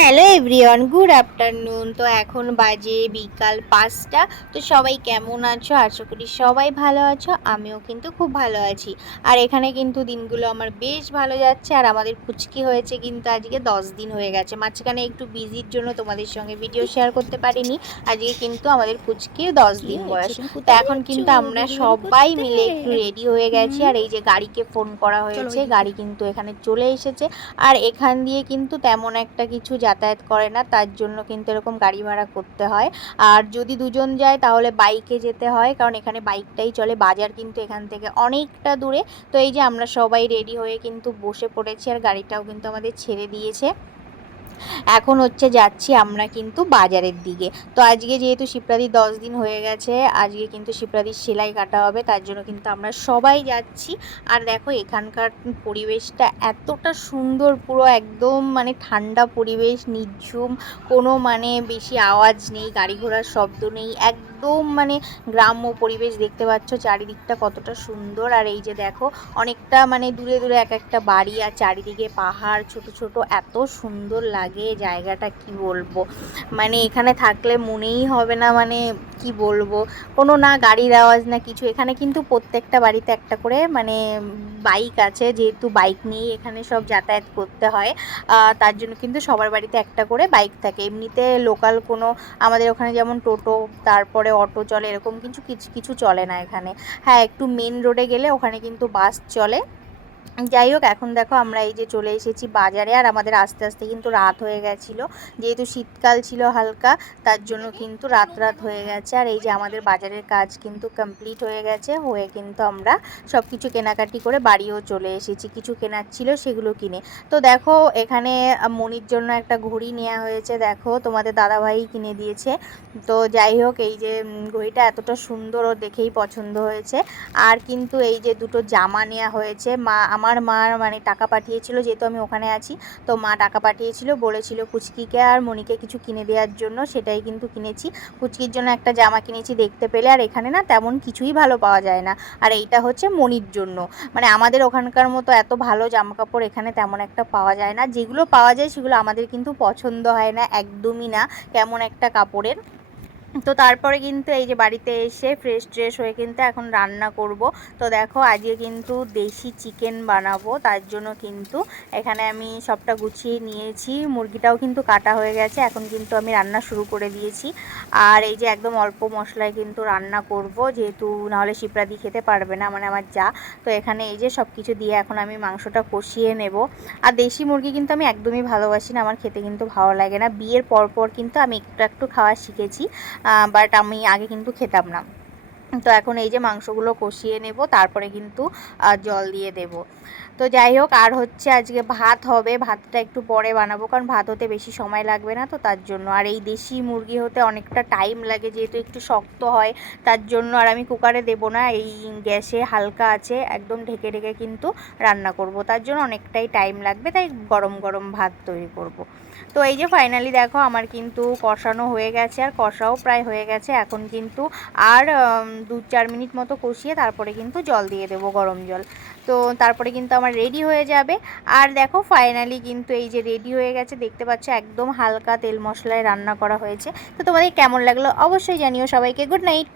Hello everyone, good afternoon. তো এখন বাজে বিকাল ৫টা। তো সবাই কেমন আছো? আশা করি সবাই ভালো আছো। আমিও কিন্তু খুব ভালো আছি। আর এখানে কিন্তু দিনগুলো আমার বেশ ভালো যাচ্ছে। আর আমাদের পুচকি হয়েছে কিন্তু আজকে ১০ দিন হয়ে গেছে। মাঝখানে একটু বিজির জন্য তোমাদের সঙ্গে ভিডিও শেয়ার করতে পারিনি। আজকে কিন্তু আমাদের পুচকির ১০ দিন বয়স। তো এখন কিন্তু আমরা সবাই মিলে একটু রেডি হয়ে গেছি। আর এই যে গাড়িকে ফোন করা হয়েছে, গাড়ি কিন্তু এখানে চলে এসেছে। আর এখান দিয়ে কিন্তু তেমন একটা কিছু যাতায়াত করে না, তার জন্য কিন্তু এরকম গাড়ি ভাড়া করতে হয়। আর যদি দুজন যায় তাহলে বাইকে যেতে হয়, কারণ এখানে বাইকটাই চলে। বাজার কিন্তু এখান থেকে অনেকটা দূরে। তো এই যে আমরা সবাই রেডি হয়ে কিন্তু বসে পড়েছি, আর গাড়িটাও কিন্তু আমাদের ছেড়ে দিয়েছে। এখন হচ্ছে যাচ্ছি আমরা কিন্তু বাজারের দিকে। তো আজকে যেহেতু শিপ্রাদির ১০ দিন হয়ে গেছে, আজকে কিন্তু শিপ্রাদির সেলাই কাটা হবে, তার জন্য কিন্তু আমরা সবাই যাচ্ছি। আর দেখো এখানকার পরিবেশটা এতটা সুন্দর, পুরো একদম মানে ঠান্ডা পরিবেশ, নিঝুম, কোনো মানে বেশি আওয়াজ নেই, গাড়ি ঘোড়ার শব্দ নেই, একদম মানে গ্রাম্য পরিবেশ। দেখতে পাচ্ছ চারিদিকটা কতটা সুন্দর। আর এই যে দেখো অনেকটা মানে দূরে দূরে এক একটা বাড়ি, আর চারিদিকে পাহাড় ছোট ছোট, এত সুন্দর লাগে জায়গাটা, কি বলবো। মানে এখানে থাকলে মনেই হবে না, মানে কি বলবো, কোনো না গাড়ির আওয়াজ না কিছু। এখানে কিন্তু প্রত্যেকটা বাড়িতে একটা করে মানে বাইক আছে, যেহেতু বাইক নিয়েই এখানে সব যাতায়াত করতে হয়। তার জন্য কিন্তু সবার বাড়িতে একটা করে বাইক থাকে। এমনিতে লোকাল কোনো আমাদের ওখানে যেমন টোটো, তারপরে অটো চলে, এরকম কিছু কিছু কিছু চলে না এখানে। হ্যাঁ, একটু মেন রোডে গেলে ওখানে কিন্তু বাস চলে। যাই হোক, এখন দেখো আমরা এই যে চলে এসেছি বাজারে। আর আমাদের আস্তে আস্তে কিন্তু রাত হয়ে গেছিলো, যেহেতু শীতকাল ছিল হালকা, তার জন্য কিন্তু রাত রাত হয়ে গেছে। আর এই যে আমাদের বাজারের কাজ কিন্তু কমপ্লিট হয়ে গেছে, হয়ে কিন্তু আমরা সব কিছু কেনাকাটি করে বাড়িও চলে এসেছি। কিছু কেনার ছিল সেগুলো কিনে। তো দেখো এখানে মনির জন্য একটা ঘড়ি নেওয়া হয়েছে, দেখো তোমাদের দাদাভাই কিনে দিয়েছে। তো যাই হোক, এই যে ঘড়িটা এতটা সুন্দর, ও দেখেই পছন্দ হয়েছে। আর কিন্তু এই যে দুটো জামা নেওয়া হয়েছে, আমার মার মানে টাকা পাঠিয়েছিল, যেহেতু আমি ওখানে আছি। তো মা টাকা পাঠিয়েছিল, বলেছিল পুচকিকে আর মনিকে কিছু কিনে দেওয়ার জন্য, সেটাই কিন্তু কিনেছি। পুচকির জন্য একটা জামা কিনেছি দেখতে পেলে। আর এখানে না তেমন কিছুই ভালো পাওয়া যায় না। আর এইটা হচ্ছে মনির জন্য, মানে আমাদের ওখানকার মতো এত ভালো জামা কাপড় এখানে তেমন একটা পাওয়া যায় না। যেগুলো পাওয়া যায় সেগুলো আমাদের কিন্তু পছন্দ হয় না, একদমই না, কেমন একটা কাপড়ের। তো তারপরে কিন্তু এই যে বাড়িতে এসে ফ্রেশ ট্রেশ হয়ে কিন্তু এখন রান্না করব। তো দেখো আজকে কিন্তু দেশি চিকেন বানাবো, তার জন্য কিন্তু এখানে আমি সবটা গুছিয়ে নিয়েছি। মুরগিটাও কিন্তু কাটা হয়ে গেছে, এখন কিন্তু আমি রান্না শুরু করে দিয়েছি। আর এই যে একদম অল্প মশলায় কিন্তু রান্না করব, যেহেতু নাহলে শিপ্রাদি খেতে পারবে না, মানে আমার যা। তো এখানে এই যে সব কিছু দিয়ে এখন আমি মাংসটা কষিয়ে নেব। আর দেশি মুরগি কিন্তু আমি একদমই ভালোবাসি না, আমার খেতে কিন্তু ভালো লাগে না। বিয়ের পর কিন্তু আমি একটু একটু খাওয়া শিখেছি, বাট আমি আগে কিন্তু খেতাম না। তো এখন এই যে মাংসগুলো কষিয়ে নেব, তারপরে কিন্তু জল দিয়ে দেব। তো যাই হোক, আর হচ্ছে আজকে ভাত হবে, ভাতটা একটু পরে বানাবো, কারণ ভাত হতে বেশি সময় লাগবে না, তো তার জন্য। আর এই দেশি মুরগি হতে অনেকটা টাইম লাগে, যেহেতু একটু শক্ত হয়, তার জন্য। আর আমি কুকারে দেব না, এই গ্যাসে হালকা আছে একদম ঢেকে ঢেকে কিন্তু রান্না করব, তার জন্য অনেকটাই টাইম লাগবে, তাই গরম গরম ভাত তৈরি করব। তো এই যে ফাইনালি দেখো আমার কিন্তু কষানো হয়ে গেছে, আর কষাও প্রায় হয়ে গেছে। এখন কিন্তু আর ২-৪ মিনিট মতো কষিয়ে তারপরে কিন্তু জল দিয়ে দেবো, গরম জল। তো তারপরে কিন্তু আমার রেডি হয়ে যাবে। আর দেখো ফাইনালি কিন্তু এই যে রেডি হয়ে গেছে, দেখতে পাচ্ছ একদম হালকা তেল মশলায় রান্না করা হয়েছে। তো তোমাদের কেমন লাগলো অবশ্যই জানিও। সবাইকে গুড নাইট।